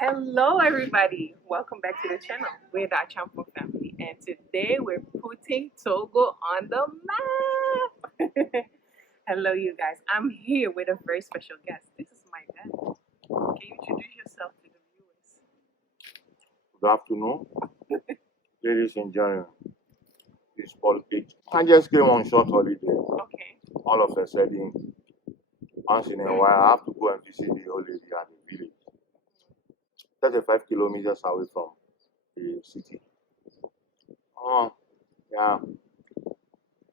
Hello everybody, welcome back to the channel. We're the Acheampong family and today we're putting Togo on the map. Hello you guys, I'm here with a very special guest. This is my dad. Can you introduce yourself to the viewers? Good afternoon, ladies and gentlemen. It's Paul H. I just came on short holiday. Okay. All of a sudden, once in a while, I have to go and visit the old lady at the village. 35 kilometers away from the city. Yeah.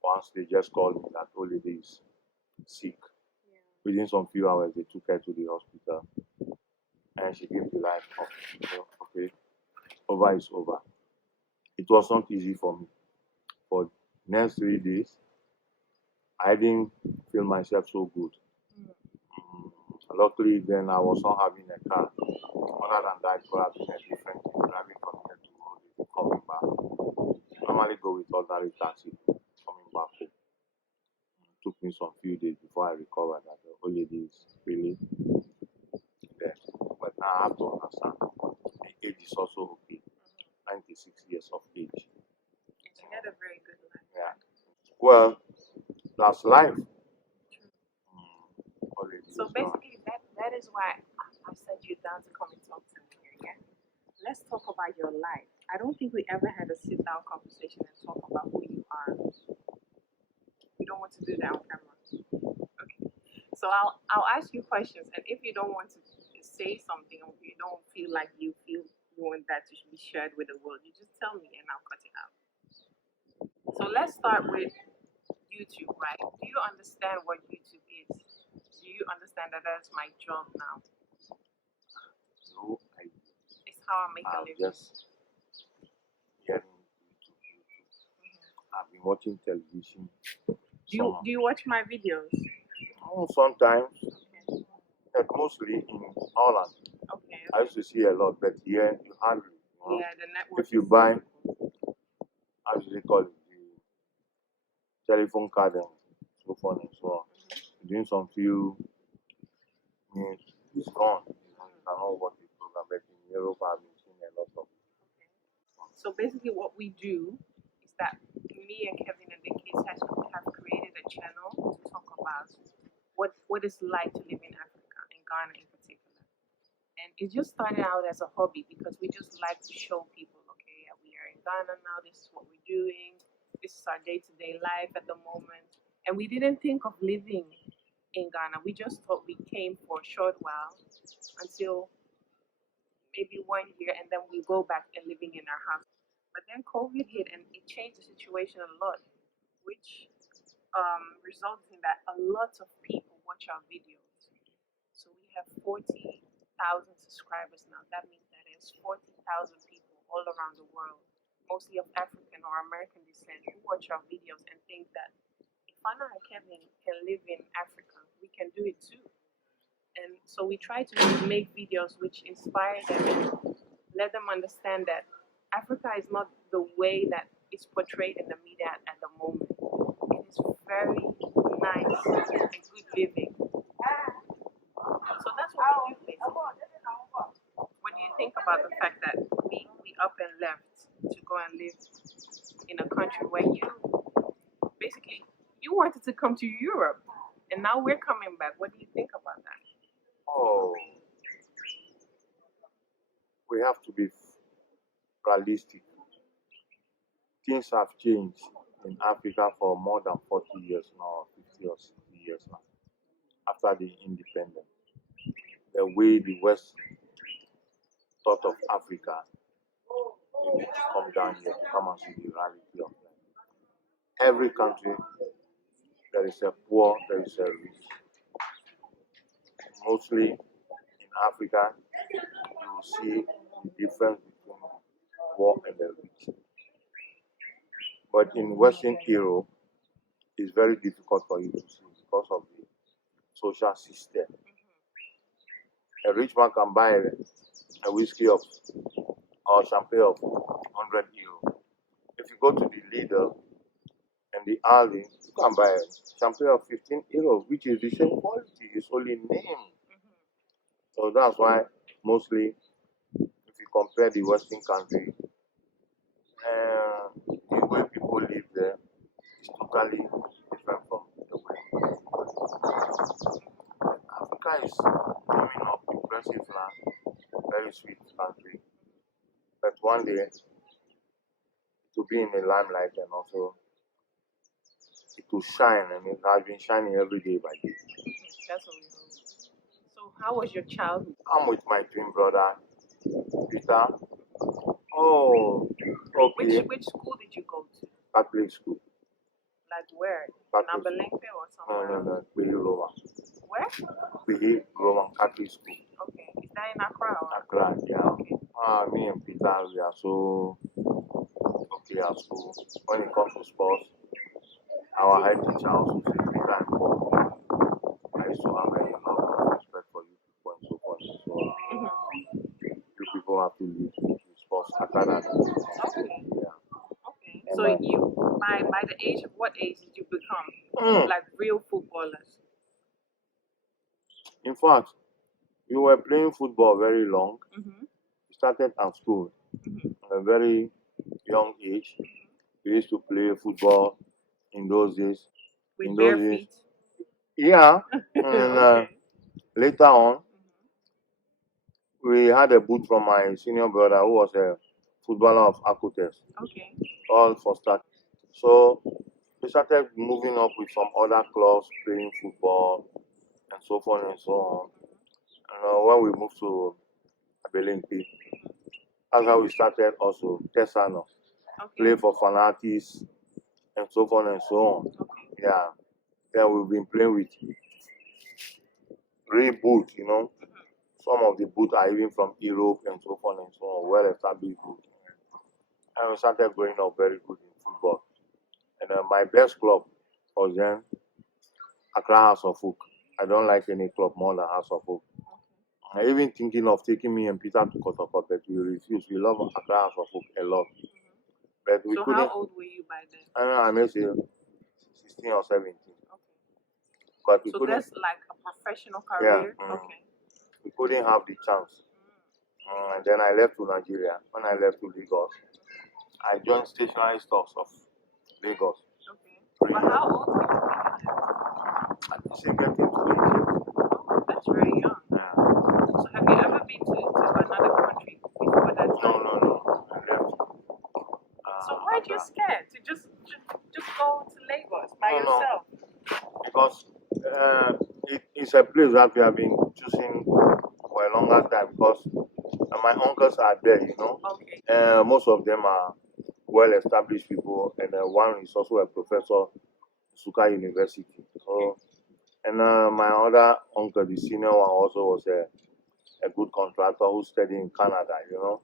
Once they just called me that old lady is sick. Yeah. Within some few hours, they took her to the hospital and she gave the life up. So, okay, over is over. It was not easy for me. For next 3 days, I didn't feel myself so good. Luckily, then I was not having a car. Other than that, I could have been a different thing, driving from here to Old coming back. Normally go with ordinary taxi coming back home. It took me some few days before I recovered that the old lady is really dead. But now I have to understand the age is also okay. 96 years of age. And she had a very good life. Yeah. Well, that's life. So basically, that is why I sent you down to come and talk to me here. Yeah. Let's talk about your life. I don't think we ever had a sit-down conversation and talk about who you are. You don't want to do that on camera. Okay. So I'll ask you questions, and if you don't want to say something, or you don't feel like you want that to be shared with the world, you just tell me, and I'll cut it out. So let's start with YouTube, right? Do you understand what YouTube is? Do you understand that that's my job now? No, It's how I make a living. Just hearing YouTube. I've been watching television. Do you watch my videos? Sometimes, Okay. but mostly in Holland. Okay. I used to see a lot, but here you hardly. Yeah, the network. If you buy, how do they call it, the telephone card and so on and so on, doing some few means it's gone. You cannot watch the program, but in Europe I've been seeing a lot of. Okay. So basically, what we do is that me and Kevin and the kids have created a channel to talk about what it's like to live in Africa, in Ghana in particular. And it just started out as a hobby because we just like to show people, okay, we are in Ghana now, this is what we're doing, this is our day-to-day life at the moment. And we didn't think of living in Ghana. We just thought we came for a short while until maybe 1 year, and then we go back and living in our house. But then COVID hit and it changed the situation a lot, which results in that a lot of people watch our videos. So we have 40,000 subscribers now. That means that there's 40,000 people all around the world, mostly of African or American descent, who watch our videos and think that if Anna and Kevin can live in Africa, we can do it too. And so we try to make videos which inspire them, let them understand that Africa is not the way that it's portrayed in the media at the moment. It is very nice and good living. So that's what we do basically. What do you think about the fact that we up and left to go and live in a country where you wanted to come to Europe and now we're coming back? What do you think about that? Oh, we have to be realistic. Things have changed in Africa for more than 40 years now, 50 or 60 years now, after the independence. The way the West thought of Africa, you need to come down here to come and see the reality of life. Every country, there is a poor, there is a rich. Mostly in Africa, you will see the difference between the poor and the rich. But in Western Europe, it's very difficult for you to see because of the social system. A rich man can buy a whiskey or champagne of 100 euro. If you go to the Lidl and the Aldi, you can buy a champagne of 15 euros, which is the same quality, it's only name. So that's why mostly compare the Western country, the way people live there is totally different from the way Africa is coming up, impressive land, very sweet country. But one day to be in the limelight and also it will shine. I mean, it has been shining every day by day. That's what we hope. So how was your childhood? I'm with my twin brother, Peter. Oh, okay. Which school did you go to? Catholic school. Like where? Catholic Nabalenke or somewhere? No, Behi Roman. Where? Behi Roman Catholic school. Okay. Is that in Accra? Or? Accra, yeah. Okay. Me and Peter, we are so okay at school. When it comes to sports, our head teacher also said, Peter and Paul, I used to have a lot of respect for you people and so forth. So you people have to lead with sports academy. Okay. Yeah. Okay. So you by the age of what age did you become like real footballers? In fact, we were playing football very long. We started at school at a very young age. We used to play football in those days. With bare feet? Yeah. And Okay. later on, we had a boot from my senior brother who was a footballer of Acheampong. Okay. All for start. So we started moving up with some other clubs, playing football and so forth and so on. And when we moved to Abelinti, that's how we started also Tesano, play for Fanatis and so forth and so on. Okay. Yeah. Then we've been playing with real boot, you know. Some of the boots are even from Europe and so forth and so on, well established boot. And we started growing up very good in football. And my best club was then Accra House of Folk. I don't like any club more than House of Folk. I even thinking of taking me and Peter to Kotoko, but we refused. We love Accra House of Folk a lot. But we so couldn't. How old were you by then? I may say 16 or 17. Okay. But we so couldn't. That's like a professional career? Yeah. Okay. We couldn't have the chance. And then I left to Nigeria. When I left to Lagos, I joined stationary stores of Lagos. Okay. But how old were you? I think getting 20. Oh, that's very young. Yeah. So have you ever been to another country before that time? No. I left. So weren't you scared to just go to Lagos by yourself? Because it's a place that we have been choosing for a longer time because my uncles are there, you know. Okay. Most of them are well-established people, and one is also a professor at Suka University. So, and my other uncle, the senior one, also was a good contractor who studied in Canada, you know.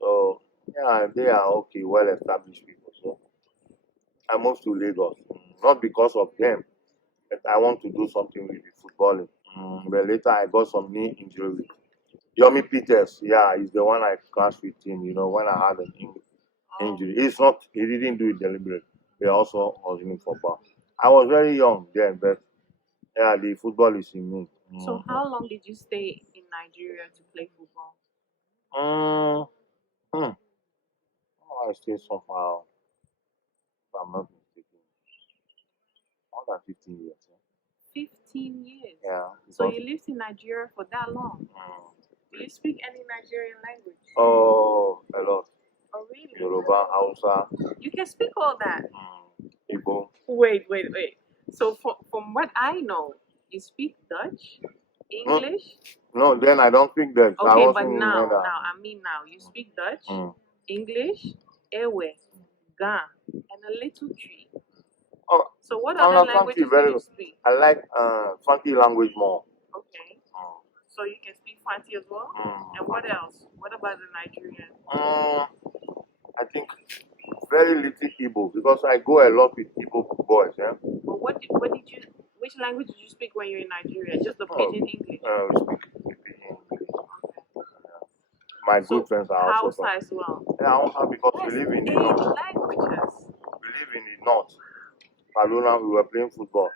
So, yeah, they are okay, well-established people. So, I moved to Lagos, not because of them, but I want to do something with the footballing. But later, I got some knee injury. Yomi Peters, yeah, he's the one I clashed with him, you know, when I had an injury. He didn't do it deliberately. He also was in football. I was very young then, but yeah, the football is in me. So how long did you stay in Nigeria to play football? I stayed somehow, if I'm not mistaken, more than 15 years. 15 years? Yeah. So you lived in Nigeria for that long? Do you speak any Nigerian language? Oh, a lot. Oh, really? Yoruba, Hausa. You can speak all that? Igbo. Wait. So from what I know, you speak Dutch, English? No, then I don't speak Dutch. Okay, but now, you speak Dutch, English, Ewe, Ga, and a little tree. Oh, so what other languages do you speak? I like funky language more. Okay. So you can speak Fanti as well? And what else? What about the Nigerian? I think very little Igbo because I go a lot with Igbo boys. Yeah? But which language did you speak when you're in Nigeria? Just the pidgin English? We speak pidgin English. My good friends are also Hausa as well? Yeah, Hausa because we live in the north. Languages. We live in the north. Kaduna, we were playing football.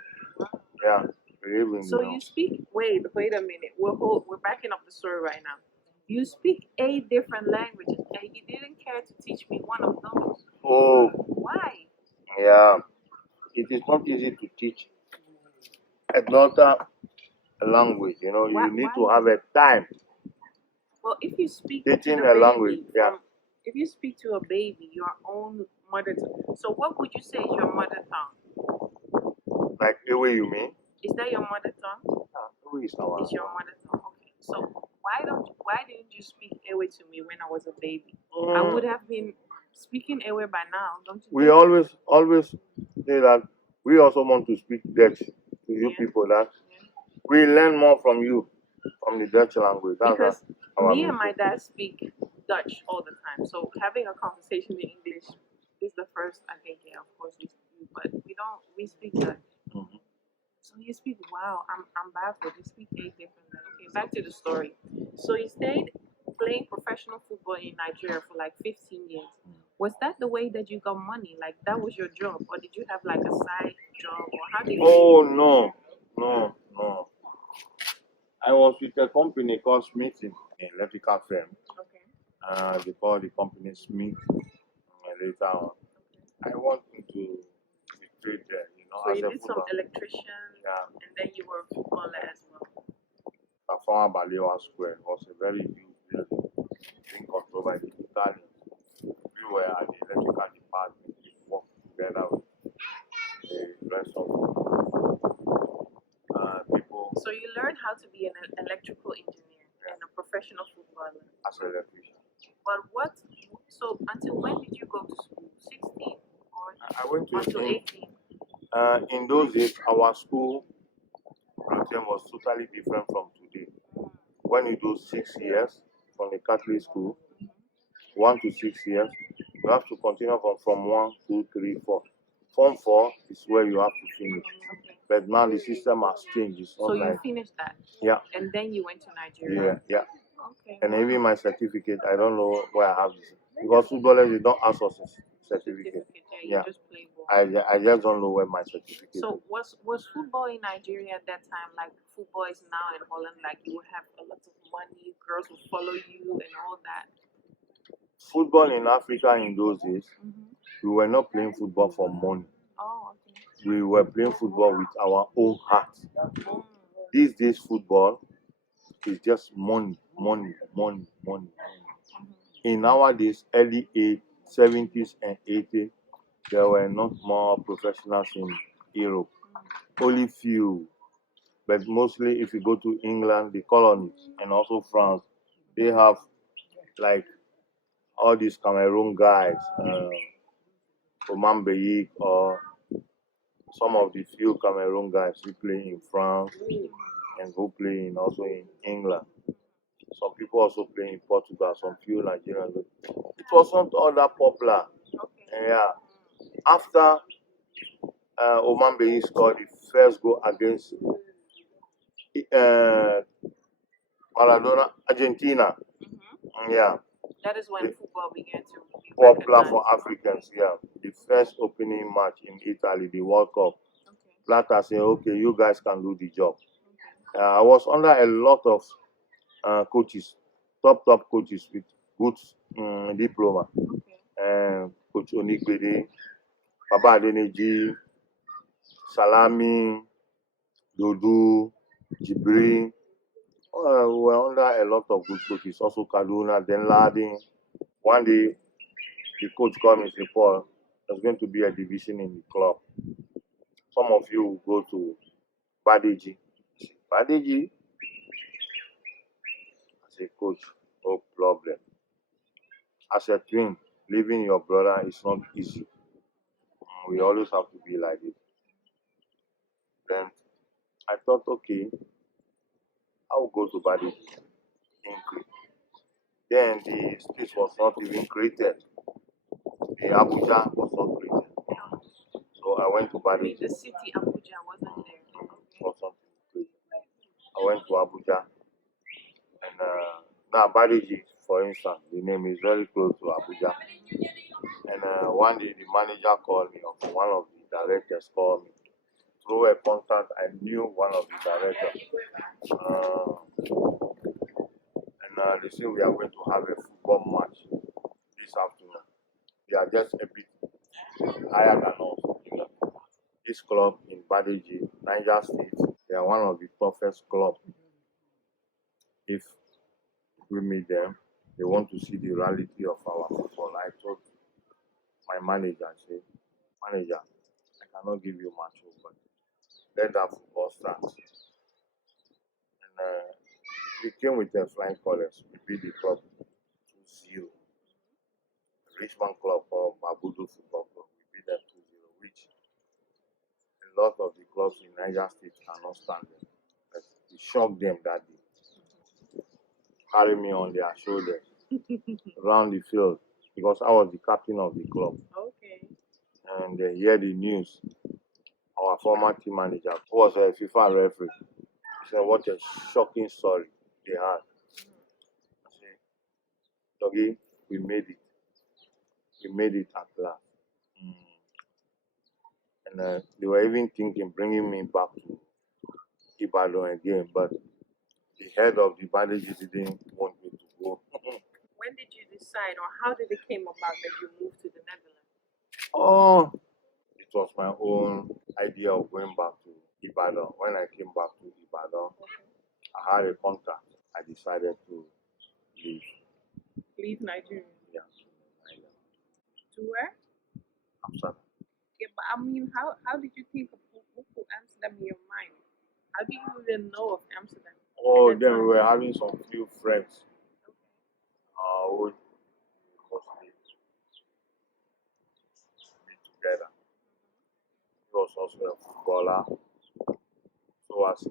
Yeah, we live in the north. So you speak, wait a minute. We're backing up the story right now. You speak 8 different languages, and you didn't care to teach me one of those. Oh, Why? yeah. It is not easy to teach another language. You know, Why? you need to Why? have a time Well, if you speak to teaching the a language. baby, Yeah. if you speak to a baby, your own mother tongue. So, what would you say is your mother tongue? Like the way you mean? Is that your mother tongue? Ewe is our. It's your mother tongue. Okay. So, why didn't you speak Ewe to me when I was a baby? I would have been speaking Ewe by now, don't you? We think? always say that we also want to speak Dutch to you Yeah. people. That Yeah. we learn more from you, from the Dutch language. That's Because our me and my mission. dad speak Dutch all the time. So having a conversation in English is the first I think. Yeah, of course we speak, but we speak Dutch. Mhm. So you speak. Wow, I'm baffled. You speak 8 different languages. Okay, back to the story. So you stayed playing professional football in Nigeria for like 15 years. Was that the way that you got money? Like that was your job, or did you have like a side job, or how did you? Oh no, no. I was with a company called Smith in electrical firm. Okay. They call the company Smith. Later on, I went into the trade there. You know, So as you a did some football. electrician, Yeah. and then you were a footballer as well. Former Balewa Square was a very huge building being controlled by the Italians. We were at the electrical department. We worked together with the rest of people So you learned how to be an electrical engineer and a professional footballer. as an electrician. But what? So until when did you go to school? 16 or I went to until 18? in those days, our school routine was totally different from today. When you do 6 years from the Catholic school, 1 to 6 years, you have to continue from 1, 2, 3, 4. Form 4 is where you have to finish. Okay. But now the system has changed. It's not So like, you finished that. yeah, And then you went to Nigeria. yeah. Okay. And even my certificate, I don't know where I have this. Because footballers, they don't ask us a certificate. Yeah, Yeah. you just play ball. I just don't know where my certificate So is. was football in Nigeria at that time like football is now in Holland? Like you would have a lot of money, girls will follow you, and all that. Football in Africa in those days, we were not playing football for money. Oh, okay. We were playing football with our own heart. Mm. These days, football is just money. In nowadays, early 70s and 80s, there were not more professionals in Europe. Only few. But mostly, if you go to England, the colonies, and also France, they have like all these Cameroon guys, Oman Beyik, or some of the few Cameroon guys who play in France and who play also in England. Some people also play in Portugal, some few Nigerians. It wasn't all that popular. Okay. Yeah. After Oman Beyik scored the first goal against Maradona, Argentina. Yeah. That is when football began to be Popular recognized. for Africans, yeah. The first opening match in Italy, the World Cup. Plata said, okay, you guys can do the job. I was under a lot of coaches, top coaches with good diploma. Coach Onigbede, Baba Adeneji, Salami, Dodu, Jibri. We were under a lot of good coaches. Also Kaduna, then Ladin. One day, the coach called me and said, Paul, there's going to be a division in the club. Some of you will go to Badeji. Badeji? I said, coach, no problem. As a twin, leaving your brother is not easy. We always have to be like this. Then I thought, okay, I will go to Badeji. Then the state was not even created. The Abuja was not created. So I went to Badeji. The city Abuja wasn't there. For something created. I went to Abuja. And now Badeji, for instance, the name is very close to Abuja. And one day the manager called me, or one of the directors called me. Through a contact, I knew one of the directors. And they say we are going to have a football match this afternoon. They are just a bit higher than us. This club in Badeji, Niger State, they are one of the toughest clubs. If we meet them, they want to see the reality of our football. I told my manager, I said, manager, I cannot give you much, but let that football start. And we came with the flying colors. We beat the club 2-0. Richmond club or Mabudu Football Club. We beat them 2-0, which a lot of the clubs in Niger State cannot stand them. But we shocked them that day. Carry me on their shoulders around the field because I was the captain of the club. Okay. And they hear the news. Our former team manager, who was a FIFA referee, he said, what a shocking story they had. I said, Doggy, we made it. We made it at last. And they were even thinking bringing me back to Ibadan again, but the head of the bandage didn't want me to go. When did you decide, or how did it came about that you moved to the Netherlands? Oh, it was my own idea of going back to Ibadan. When I came back to Ibadan, I had a contact. I decided to leave. Leave Nigeria? Yeah. To where? Amsterdam. Yeah, but I mean, how did you think of Amsterdam in your mind? How do you even know of Amsterdam? Oh, then we were having some few friends. Who mostly meet together. He was also a footballer. So as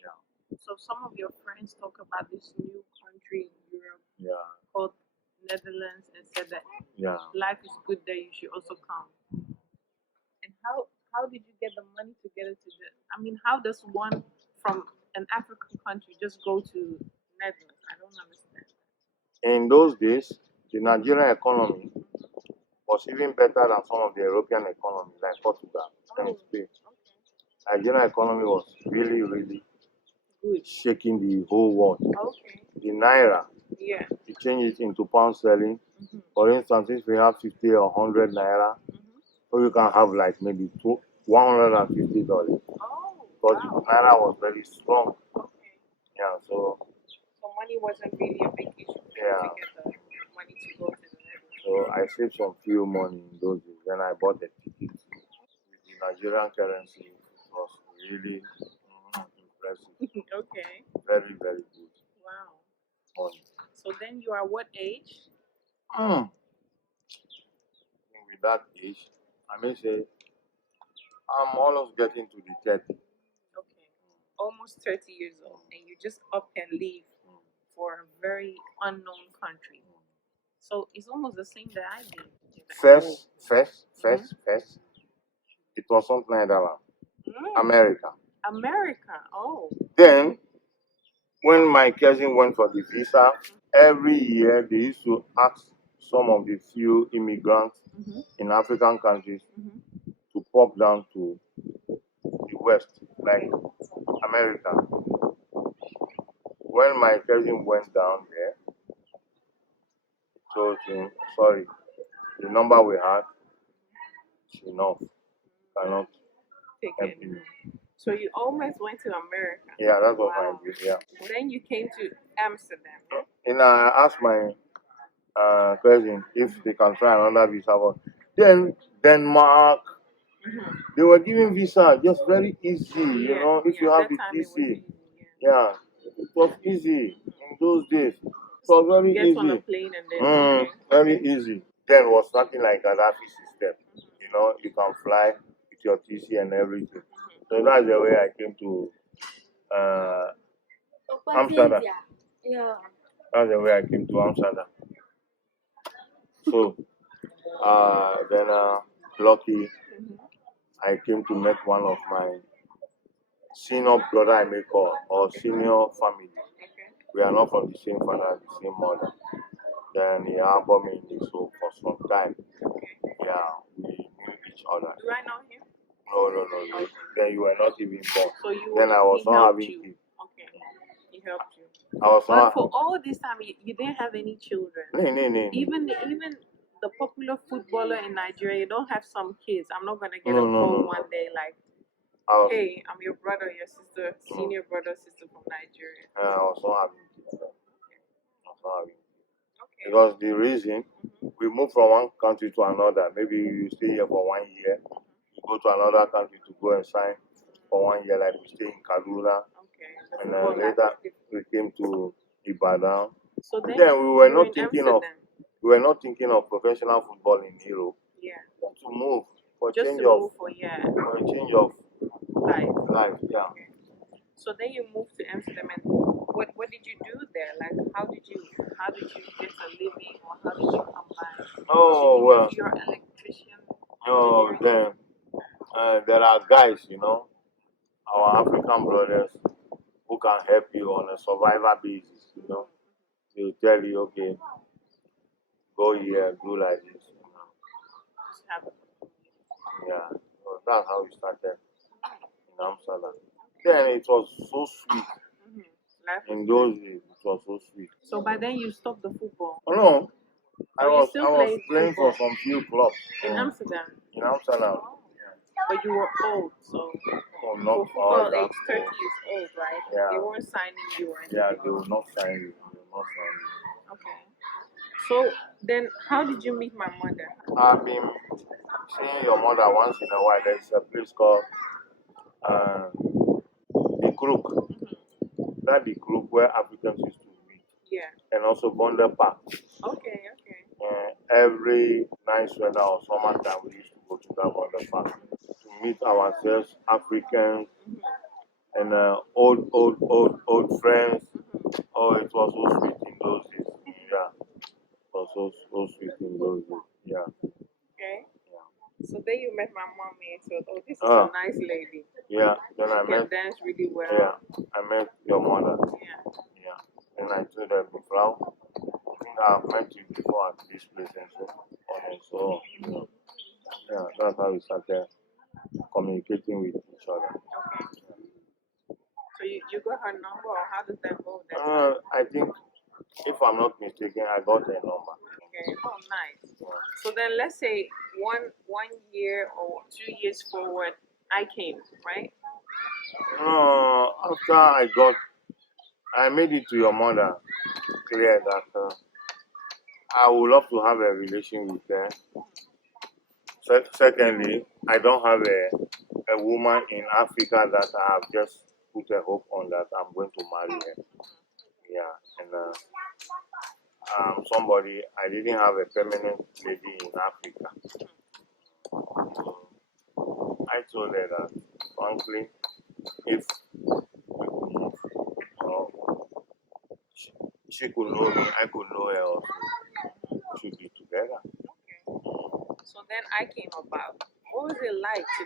yeah. So some of your friends talk about this new country in Europe called Netherlands and said that life is good there, you should also come. And how did you get the money to get it to the, I mean, how does one from an African country just go to Netherlands? I don't understand. In those days, the Nigerian economy was even better than some of the European economies like Portugal and Spain. Nigerian economy was really, really good, shaking the whole world. Okay. The Naira, Yeah. you change it into pound sterling. For instance, if we have 50 or 100 Naira, so you can have like maybe $150. Oh, because the Naira was very strong. Okay. Yeah, so money wasn't really a big issue to get the money to go to the Netherlands. So I saved some few money in those days. Then I bought a ticket with the Nigerian currency. It was really impressive. Okay. Very, very good. Wow. Money. So then you are what age? With that age, I may say I'm almost getting to the 30. Okay. Almost 30 years old. And you just up and leave for a very unknown country. So it's almost the same that I did. First, it was something like that. America. America, oh. Then, when my cousin went for the visa, every year they used to ask some of the few immigrants in African countries to pop down to the West, like America. When my cousin went down there, he told him, sorry, the number we had is enough. Cannot help you. So you almost went to America. Yeah, that's what I did. Yeah. Then you came to Amsterdam. And I asked my cousin if they can try another visa. Then Denmark, they were giving visa just very easy. You know, if you have the TC. Yeah, it was easy in those days. It was very easy. On a plane and then very easy. Then it was something like Gaddafi system. You know, you can fly with your TC and everything. So that's the way I came to Amsterdam. Yeah. That's the way I came to Amsterdam. So then lucky I came to meet one of my senior brother I may call or senior family. We are not from the same father, the same mother. Then he harbored me in his home for some time. Yeah, we knew each other. Do I know him? No. Then you were not even born. So then I was not having kids. Okay. He helped you. I was But not. for all this time, you didn't have any children. No. Even the popular footballer in Nigeria, you don't have some kids. I'm not gonna get No, a no, call no. one day like, I was, hey, I'm your brother, your sister, senior brother, sister from Nigeria. I was not having kids. I was not having kids. Okay. Because the reason we move from one country to another, maybe you stay here for 1 year, you go to another country to go and sign for 1 year, like we stay in Kaduna, Okay. and Football then later active. we came to Ibadan. So Then then we were you were not in thinking of Amsterdam. professional football in Europe. Yeah. To move for Just change to of move for for a change of life. yeah. Okay. So then you moved to Amsterdam, and what did you do there? Like, how did you get a living, or how did you come by? Oh Did well. you do your electrician? Oh then there are guys, our African brothers who can help you on a survival basis. They'll tell you, okay, go here, do like this. Just have a- Yeah. So that's how we started in Amsterdam. Then it was so sweet. Life In was those good. days, it was so sweet. So by then you stopped the football. Oh no, I Oh, you was still I was played playing for football some few clubs in Amsterdam, in Amsterdam. but you were old, so Oh, for not all football that. age 30 is old, right? Yeah. They weren't signing you or anything. Yeah, they will not sign you. They will not sign you. Okay. So then, how did you meet my mother? I've been seeing your mother once in a while. There's a place called uh, the Crook. That's the Crook where Africans used to meet. Yeah. And also Bonder Park. Okay. Every nice weather or summertime, we used to go to that Bonder Park to meet ourselves, Africans, and old friends. Oh, it was so sweet in those days. Yeah, it was so sweet in those days. Yeah. Okay. So then you met my mommy and said, "Oh, this is Ah. a nice lady. Yeah, then I She can met. dance really well." Yeah, I met your mother. Yeah. Yeah, and I told her, Flow, I think I've met you before at this place and so on and so on. Yeah, that's how we started communicating with each other. Okay. So you got her number, or how does that go? I think, if I'm not mistaken, I got her number. Okay. Oh, nice. So then let's say one year or 2 years forward, I came, right? After I made it to your mother clear that I would love to have a relation with her. Secondly, I don't have a woman in Africa that I have just put a hope on that I'm going to marry her. Yeah, and somebody, I didn't have a permanent lady in Africa. So I told her that, frankly, if we could move, she could know me, I could know her also. We should be together. So then I came about. What was it like to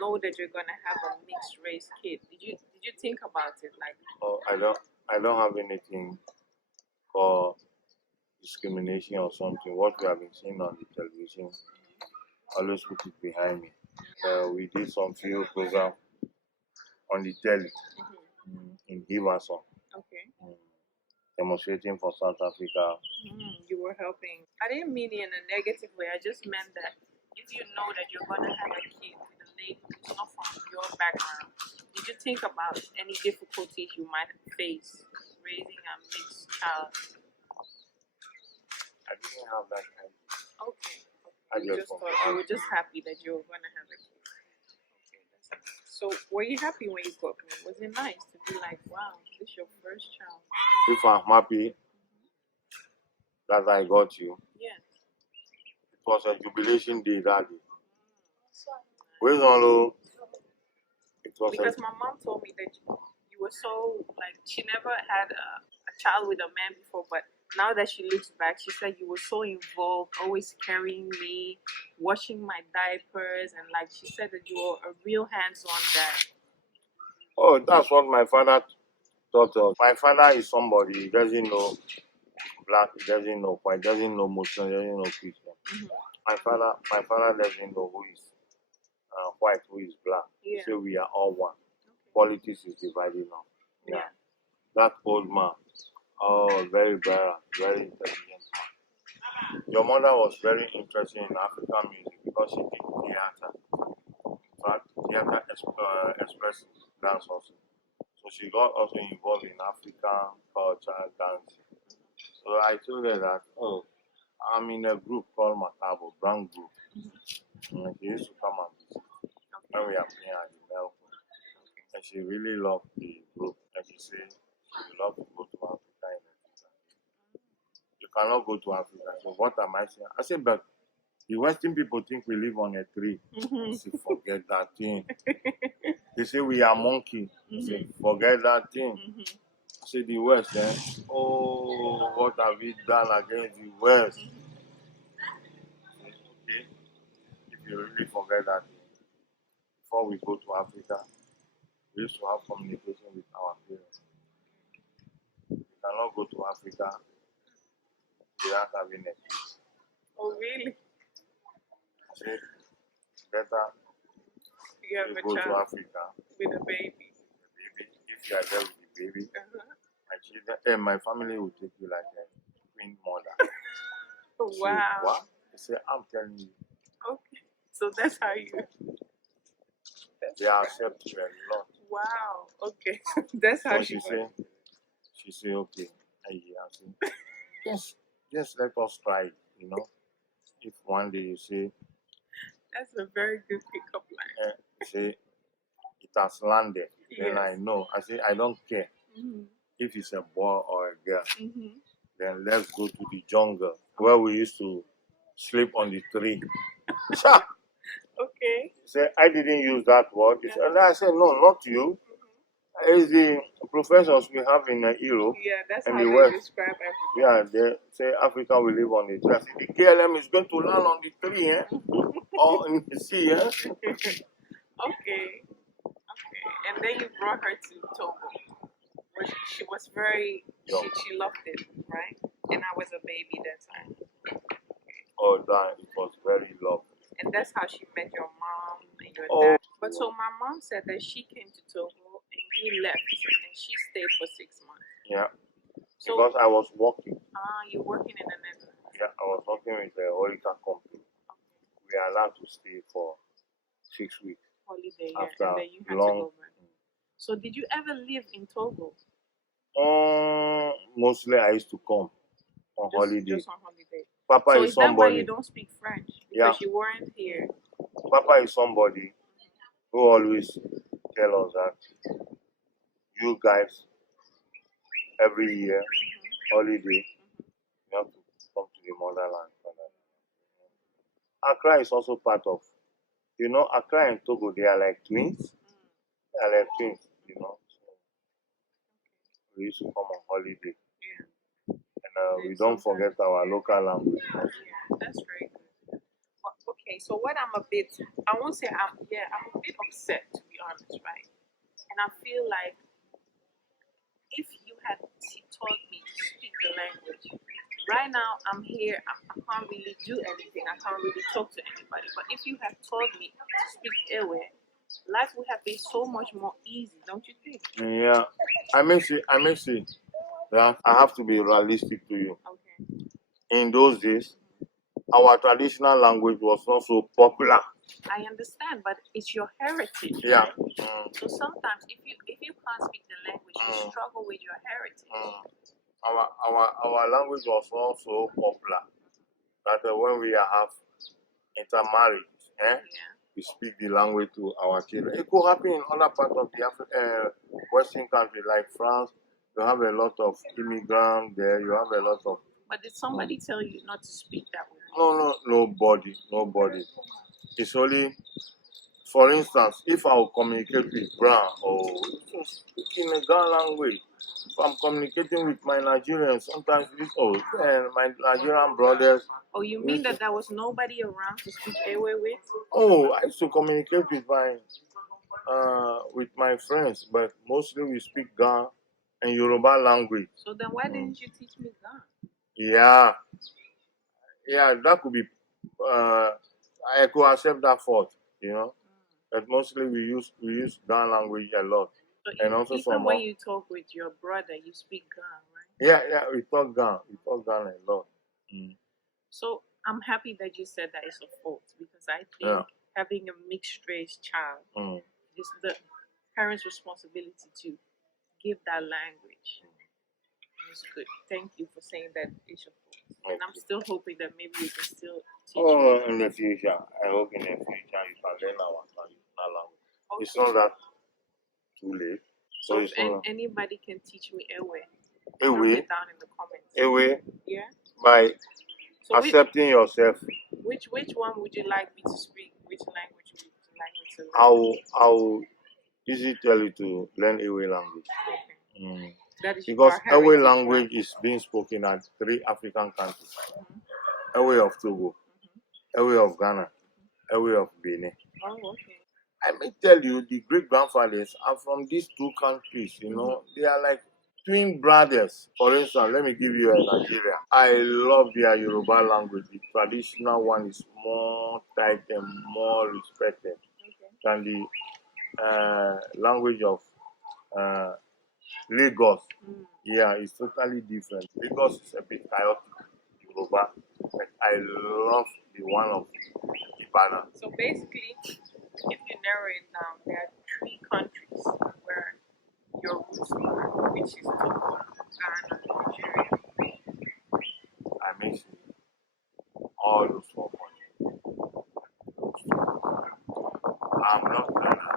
know that you're gonna have a mixed race kid? Did you think about it like? Oh, I don't have anything for discrimination or something. What we have been seeing on the television, always put it behind me. We did some few program on the telly in Ivason, Okay. demonstrating for South Africa. You were helping. I didn't mean it in a negative way. I just meant that if you know that you're gonna have a kid with a lady who's not from your background, did you think about any difficulties you might face raising a mixed child? I didn't have that kind. Okay. I You just just thought you were just happy that you were gonna have a kid. Okay, that's nice. So were you happy when you got me? Was it nice to be like, wow, this is your first child? If I'm happy that I got you, Yes. it was a jubilation day that day. Where's all? It was Because my mom told me that you were so like she never had a child with a man before, but now that she looks back, she said you were so involved, always carrying me, washing my diapers, and like she said that you were a real hands-on dad. Oh, that's what my father taught us. My father is somebody, he doesn't know black, he doesn't know white, doesn't know Muslim, doesn't know Christian. My father doesn't know who is white, who is black. Yeah. So we are all one. Politics is dividing now. Yeah. that old man. Oh, very intelligent man. Your mother was very interested in African music because she did theater. In fact, theater express dance also. So she got also involved in African culture dance. So I told her that, oh, I'm in a group called Matabo, Brown Group. And she used to come and visit when we are playing at the Melbourne. And she really loved the group. And she said she would love to go to Africa in the future. You cannot go to Africa. So what am I saying? I said, but the Western people think we live on a tree. I said, forget that thing. They say we are monkey. I said, forget that thing. I said, the West, eh? Oh, what have we done against the West? I said, okay, if you really forget that thing, before we go to Africa, we used to have communication with our parents. We cannot go to Africa without having a peace. Oh, really? I said, better You have you a go to child Africa, with a baby. baby. If you are there with the baby, my children, my family will take you like a queen mother. Oh, Say, wow. what? They say, I'm telling you, Okay. So that's how you. they accept you a lot. Wow. Okay. That's how So she she say, okay, I say, just let us try it, you know. If one day you say, That's a very good pickup line. say it has landed, then Yes. I know. I say, I don't care if it's a boy or a girl. Then let's go to the jungle where we used to sleep on the tree. Sha! Okay. Say, I didn't use that word. He said, I said, no, not you. It's the professors we have in Europe Yeah, that's and how the they West. describe Africa. Yeah, they say Africa will live on the tree. I say, the KLM is going to land on the tree, eh? Or in the sea, eh? Okay. Okay. And then you brought her to Togo. She was very, she loved it, right? And I was a baby that time. Oh, that it was very lovely. And that's how she met your mom and your Oh. dad. But so my mom said that she came to Togo and you left and she stayed for 6 months. Yeah. So, because I was working. You're working in the Netherlands. Yeah, I was working with the Orica company. We are allowed to stay for 6 weeks. Holiday, yeah. After And then you had long. to go back. So did you ever live in Togo? Mostly I used to come on holiday. Just on holiday. Papa so is is that why somebody. you don't speak French? Because Yeah. you weren't here. Papa is somebody who always tell us that you guys every year holiday you have to come to the motherland. Accra is also part of, Accra and Togo, they are like twins. They are like twins, So we used to come on holiday. And we don't forget our local language. Yeah, that's very good. Okay, so what I won't say I'm a bit upset, to be honest, right? And I feel like if you had taught me to speak the language, right now I'm here, I can't really do anything, I can't really talk to anybody. But if you had taught me to speak Ewe, life would have been so much more easy, don't you think? Yeah, I may say that I have to be realistic to you. Okay. In those days, our traditional language was not so popular. I understand, but it's your heritage. Yeah. Right? So sometimes, if you can't speak the language, you struggle with your heritage. Our language was not so popular that when we have intermarried, we speak the language to our children. It could happen in other parts of the Western country like France. You have a lot of immigrants there. You have a lot of. But did somebody tell you not to speak that way? No, nobody. It's only, for instance, if I will communicate with Brown or speak in a Ghana language, if I'm communicating with my Nigerians, sometimes my Nigerian brothers. Oh, you mean that there was nobody around to speak Ewe with? Oh, I used to communicate with my friends, but mostly we speak Ghana and Yoruba language. So then why didn't you teach me Ghana? Yeah, that could be. I could accept that fault, But mostly we use Ghana language a lot. So and also even some when more. you talk with your brother, you speak Ghana, right? Yeah, we talk Ghana. We talk Ghana a lot. So I'm happy that you said that it's a fault, because I think Yeah. having a mixed race child is the parents' responsibility to give that language. It's good. Thank you for saying that it's a fault. And I'm still hoping that maybe we can still teach you. In the future, I hope in the future you can learn our traditional language. Okay. It's not that too late. So if it's not anybody can teach me Ewe, a drop way, it down in the comments. a way Yeah. by So accepting yourself. which one would you like me to speak? Which language would you like me to learn? I will easily tell you to learn Ewe language. Okay. That is Because our Ewe heritage, language right? is being spoken at 3 African countries. Ewe of Togo, Ewe of Ghana, Ewe of Benin. Oh, okay. I may tell you, the great grandfathers are from these two countries. They are like twin brothers. For instance, let me give you a Nigeria. I love their Yoruba language. The traditional one is more tight and more respected than the language of Lagos. Yeah, it's totally different. Lagos is a bit chaotic, Yoruba, but I love the one of Ibadan. So basically, if you narrow it down, there are 3 countries where your roots are, which is Togo, Ghana, Nigeria. I mentioned all those 4 countries. I'm not Ghana.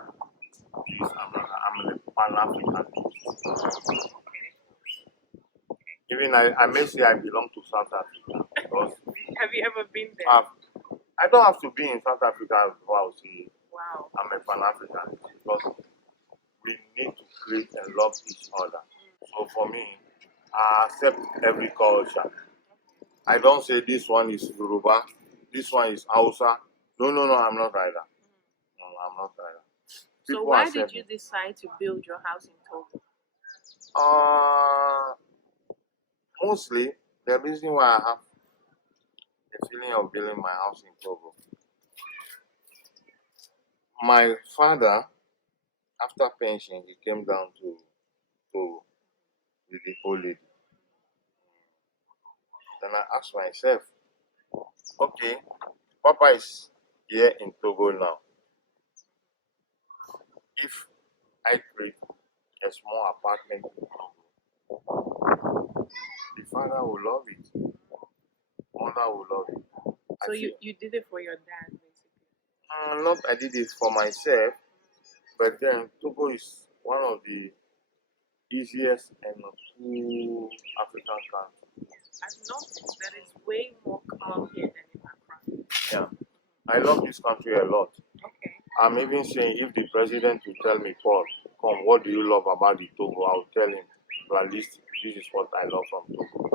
I'm a Pan-African. Even I may say I belong to South Africa because Have you ever been there? I don't have to be in South Africa before I will say Wow. I'm a Pan-African, because we need to create and love each other. So for me, I accept every culture. I don't say this one is Yoruba, this one is Hausa. No, I'm not like that. No, I'm not like that. So why did you decide to build your house in Togo? Mostly, the reason why I have the feeling of building my house in Togo. My father, after pension, he came down to Togo with the old lady. Then I asked myself, okay, Papa is here in Togo now. If I create a small apartment in Togo, the father will love it, mother will love it. So you did it for your dad, basically? Not I did it for myself, but then Togo is one of the easiest and cool African countries. I've noticed that it's way more calm here than in Accra. Yeah, I love this country a lot. Okay. I'm even saying, if the president will tell me, Paul, come, what do you love about the Togo? I'll tell him, at least this is what I love from Togo.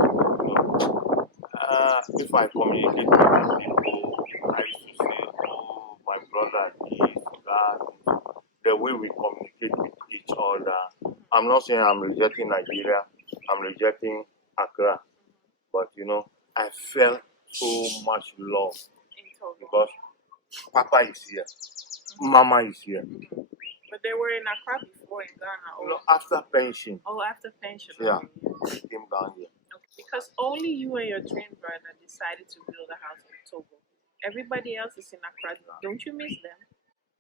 If I communicate with the people, I used to say, oh, my brother, this, that, the way we communicate with each other. I'm not saying I'm rejecting Nigeria, I'm rejecting Accra, but I felt so much love because Papa is here, Mama is here. But they were in Accra before, in Ghana. No, after pension. Oh, after pension. Yeah, okay. they came down here. Okay. Because only you and your twin brother decided to build a house in Togo. Everybody else is in Accra. Don't you miss them?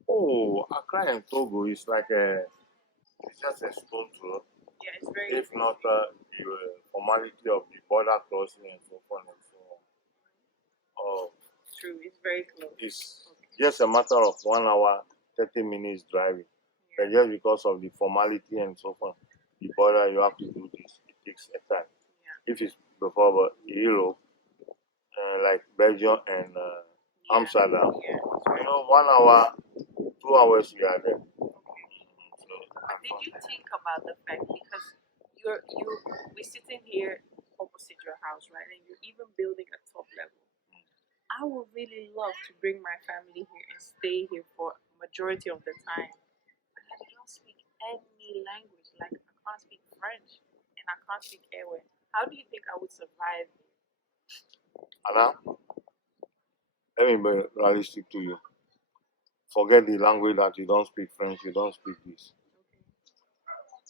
Oh, Accra and Togo is like it's just a stone throw. Yeah, it's very. If not the formality of the border crossing and so on and so on. Oh, true. It's very close. It's just a matter of 1 hour, 30 minutes driving. But just because of the formality and so on, the border, you have to do this. It takes a time. Yeah. If it's before Europe, like Belgium and Amsterdam, 1 hour, 2 hours we are there. But did you think about the fact, because we're sitting here opposite your house, right, and you're even building a top level? I would really love to bring my family here and stay here for majority of the time. But I don't speak any language. Like, I can't speak French and I can't speak Ewe. How do you think I would survive here? Anna, let me be realistic to you. Forget the language that you don't speak French, you don't speak this.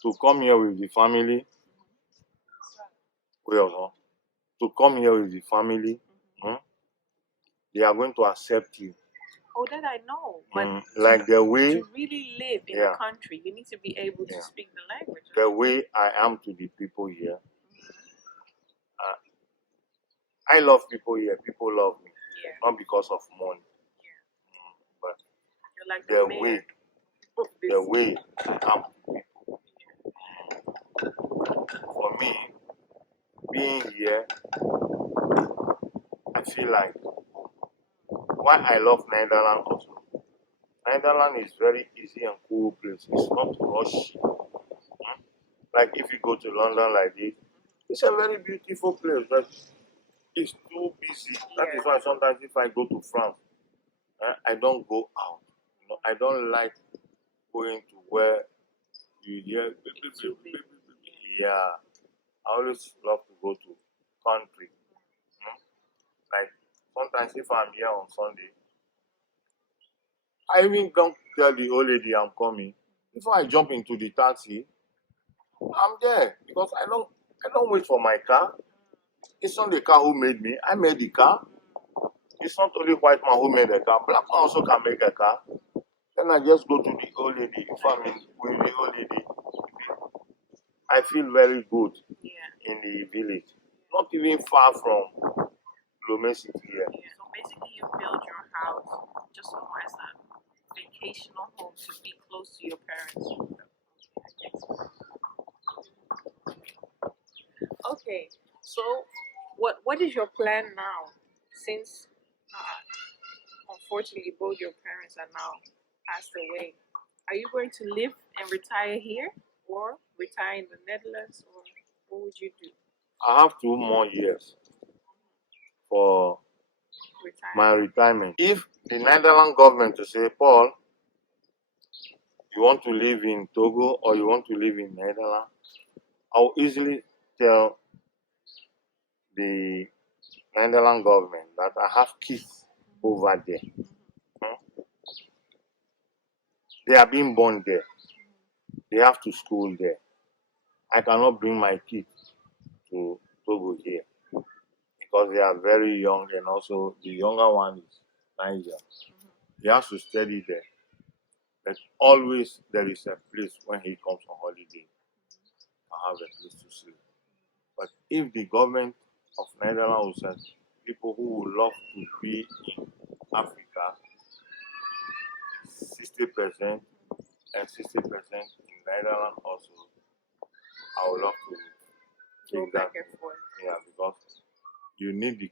to come here with the family. Well, to come here with the family, they are going to accept you. Oh, that I know. But like the way to really live in the country, you need to be able to speak the language. The way I am to the people here, I love people here. People love me, not because of money, but you're like the way I am to people. For me, being here, I feel like why I love Netherlands also. Netherlands is very easy and cool place. It's not rushy. Like if you go to London like this, it's a very beautiful place, but it's too busy. That is why sometimes if I go to France, I don't go out. You know, I don't like going to where you hear. Yeah, I always love to go to country. Like sometimes if I'm here on Sunday, I even don't tell the old lady I'm coming. Before I jump into the taxi, I'm there because I don't wait for my car. It's not the car who made me. I made the car. It's not only white man who made a car. Black man also can make a car. Then I just go to the old lady. If I'm with the old lady, I feel very good in the village. Not even far from Lome City here. So basically you build your house just more as a vacational home to be close to your parents. Okay, so what is your plan now? Since unfortunately both your parents are now passed away, are you going to live and retire here, or retire in the Netherlands, or what would you do? I have 2 more years for my retirement. If the Netherlands government to say, Paul, you want to live in Togo or you want to live in Netherlands, I'll easily tell the Netherlands government that I have kids over there. They are being born there. They have to school there. I cannot bring my kids to Togo here because they are very young, and also the younger one is 9 years. He has to study there. But always there is a place when he comes on holiday. I have a place to sleep. But if the government of Netherlands will send people who would love to be in Africa, 60% and 60% in Netherlands also, I would love to go back and forth. Yeah, because you need the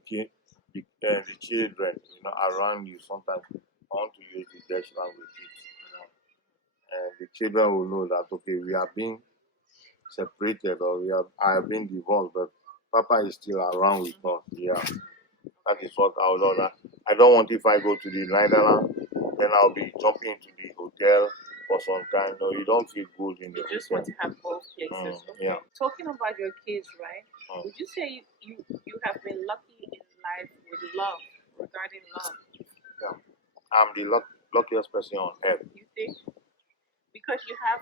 children, around you. Sometimes I want to use the Dutch language, and the children will know that okay, we are being separated or I have been divorced, but Papa is still around with us. Yeah, that is what I would order. I don't want if I go to the Netherlands, then I'll be jumping into the hotel for some time. No, you don't feel good in the hotel. You just want to have both places. Okay. Yeah. Talking about your kids, right? Would you say you have been lucky in life with love, regarding love? Yeah. I'm the luckiest person on earth. You think? Because you have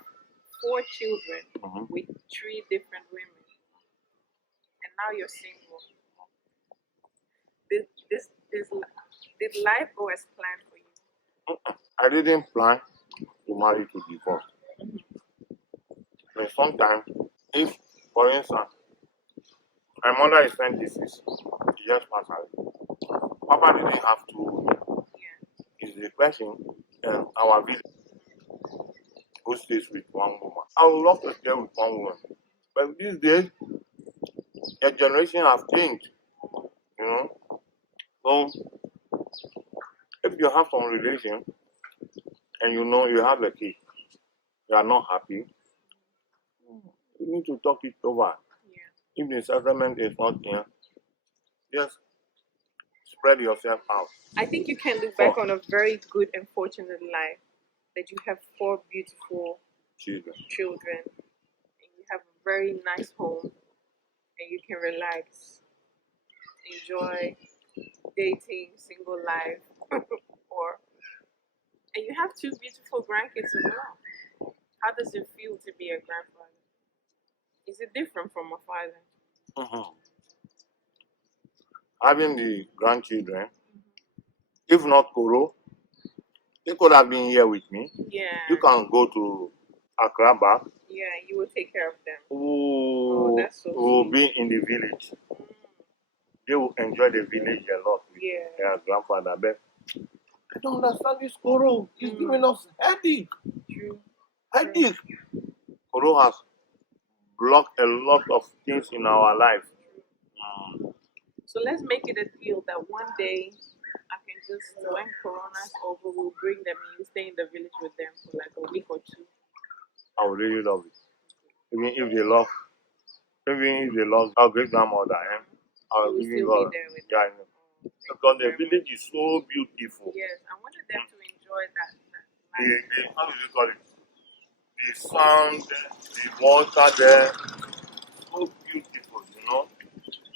4 children with 3 different women, and now you're single. Did life go as planned for you? I didn't plan to marry to divorce. But sometimes, if, for instance, my mother is 26, she just passed away. Papa didn't have to. It's the person in our village who stays with one woman. I would love to stay with one woman. But these days, the generation have changed. So if you have some relation and you have a kid, you are not happy, you need to talk it over. If the settlement is not here, just spread yourself out. I think you can look back on a very good and fortunate life, that you have 4 beautiful children, and you have a very nice home, and you can relax, enjoy dating, single life, and you have 2 beautiful grandkids as well. How does it feel to be a grandfather? Is it different from a father? Having the grandchildren, if not Koro, they could have been here with me. Yeah. You can go to Accra back. Yeah, you will take care of them. Who that's so will sweet. be in the village. They will enjoy the village a lot with their grandfather. But I don't understand this Koro. He's giving us headache. True. Headache. Koro has blocked a lot of things in our life. So let's make it a deal that one day I can just, when Corona's over, we'll bring them and you stay in the village with them for like a week or two. I would really love it. Even if they love our great grandmother, I You will will even still love be there with yeah, I them. know. Oh, thank Because you the very village much. is so beautiful. Yes, I wanted them to enjoy that The, life. how do you call it? The sound, the water there, so beautiful, you know.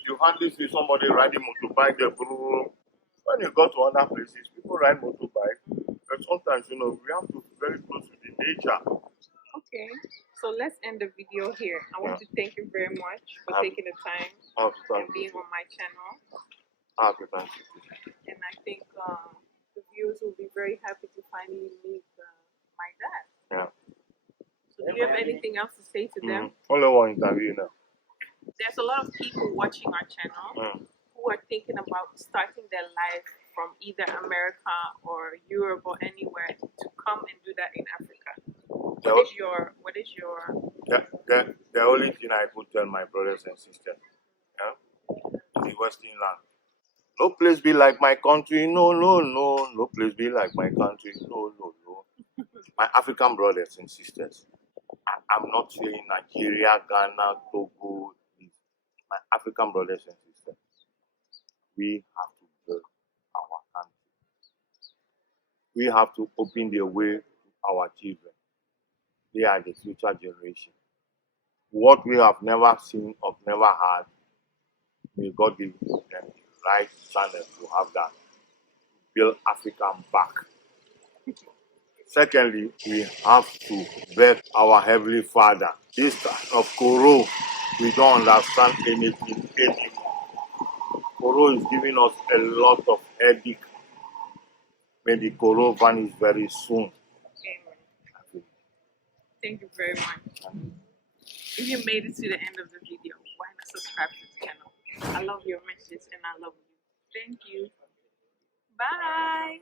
You hardly see somebody riding motorbike there. When you go to other places, people ride motorbike. But sometimes, you know, we have to be very close to the nature. Okay, so let's end the video here. I want to thank you very much for taking the time and being on my channel. Happy thank you. And I think the viewers will be very happy to finally meet my dad. Yeah. So do you have anything else to say to them? Only one interview now. There's a lot of people watching our channel who are thinking about starting their life from either America or Europe or anywhere to come and do that in Africa. What is your The only thing I could tell my brothers and sisters, in the Western land, no place be like my country, no, no, no. No place be like my country, no, no, no. My African brothers and sisters, I'm not saying Nigeria, Ghana, Togo. My African brothers and sisters, we have to build our country. We have to open the way to our children. They are the future generation. What we have never seen or never had, may God give them the right channel to have that. Build Africa back. Secondly, we have to beg our Heavenly Father. This kind of Koro, we don't understand anything anymore. Koro is giving us a lot of headache. May the Koro vanish very soon. Thank you very much. If you made it to the end of the video, why not subscribe to the channel? I love your message and I love you. Thank you. Bye.